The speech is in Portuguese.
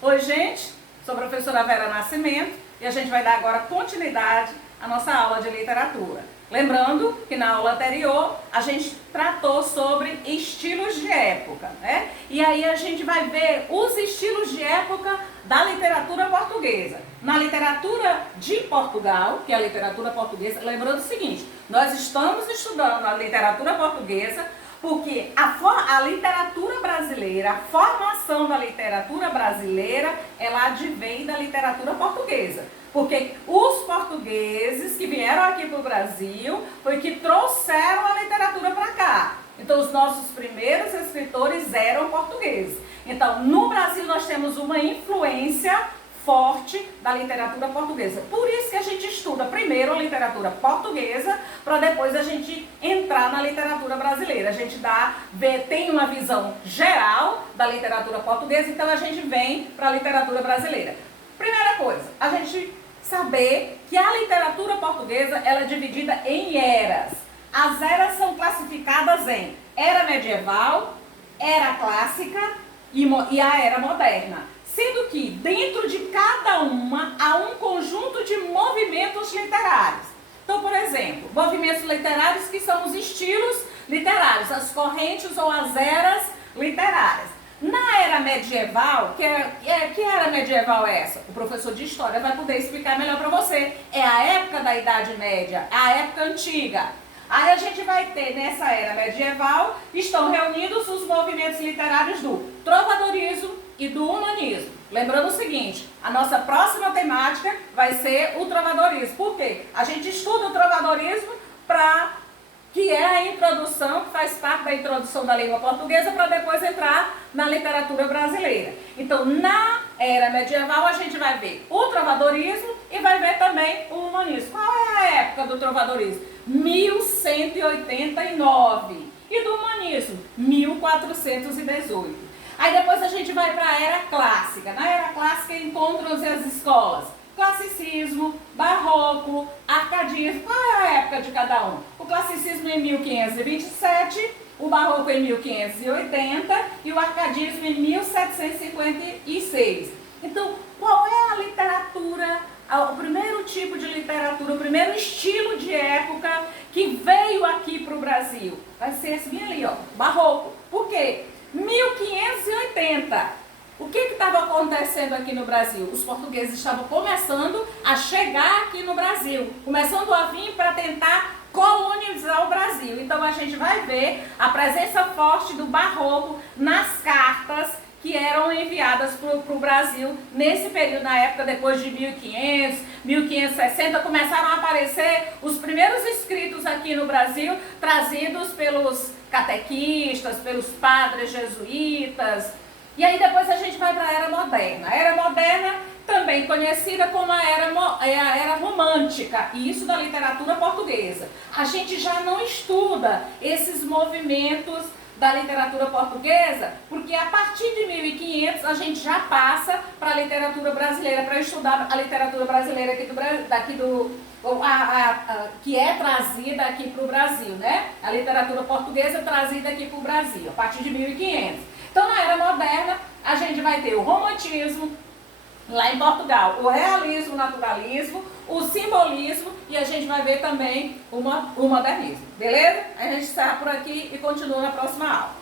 Oi, gente, sou a professora Vera Nascimento e a gente vai dar agora continuidade à nossa aula de literatura. Lembrando que na aula anterior a gente tratou sobre estilos de época, né? E aí a gente vai ver os estilos de época da literatura portuguesa. Na literatura de Portugal, que é a literatura portuguesa, lembrando o seguinte, nós estamos estudando a literatura portuguesa porque a literatura brasileira, a formação da literatura brasileira, ela advém da literatura portuguesa. Porque os portugueses que vieram aqui para o Brasil foi que trouxeram a literatura para cá. Então, os nossos primeiros escritores eram portugueses. Então, no Brasil, nós temos uma influência forte da literatura portuguesa. Por isso que a gente estuda primeiro a literatura portuguesa, para depois a gente entrar na literatura brasileira. A gente tem uma visão geral da literatura portuguesa, então a gente vem para a literatura brasileira. Primeira coisa, a gente saber que a literatura portuguesa ela é dividida em eras. As eras são classificadas em era medieval, era clássica e a era moderna. Sendo que dentro de cada uma há um conjunto de movimentos literários. Então, por exemplo, movimentos literários que são os estilos literários, as correntes ou as eras literárias. Na era medieval, que era medieval é essa? O professor de história vai poder explicar melhor para você. É a época da Idade Média, é a época antiga. Aí a gente vai ter nessa era medieval, estão reunidos os movimentos literários do trovadorismo e do humanismo. Lembrando o seguinte, a nossa próxima temática vai ser o trovadorismo. Por quê? A gente estuda o trovadorismo que é a introdução, que faz parte da introdução da língua portuguesa, para depois entrar na literatura brasileira. Então, na era medieval, a gente vai ver o trovadorismo e vai ver também o humanismo. Qual é a época do trovadorismo? 1189. E do humanismo? 1418. Aí depois a gente vai para a era clássica. Na era clássica encontram-se as escolas classicismo, barroco, arcadismo. Qual é a época de cada um? O classicismo em 1527, o barroco em 1580 e o arcadismo em 1756. Então, qual é a literatura, o primeiro tipo de literatura, o primeiro estilo de época que veio aqui para o Brasil? Vai ser esse bem ali, ó, barroco. Por quê? 1580. O que estava acontecendo aqui no Brasil? Os portugueses estavam começando a chegar aqui no Brasil, começando a vir para tentar colonizar o Brasil. Então a gente vai ver a presença forte do barroco nas cartas que eram enviadas para o Brasil nesse período, na época depois de 1500, 1560, começaram a aparecer os primeiros escritos aqui no Brasil, trazidos pelos catequistas, pelos padres jesuítas. E aí depois a gente vai para a Era Moderna. A Era Moderna, também conhecida como a Era Romântica, e isso da literatura portuguesa. A gente já não estuda esses movimentos da literatura portuguesa, porque a partir de 1500 a gente já passa para a literatura brasileira, para estudar a literatura brasileira que é trazida aqui para o Brasil, né? A literatura portuguesa trazida aqui para o Brasil, a partir de 1500. Então, na Era Moderna, a gente vai ter o romantismo, lá em Portugal, o realismo, o naturalismo, o simbolismo e a gente vai ver também o modernismo. Beleza? A gente está por aqui e continua na próxima aula.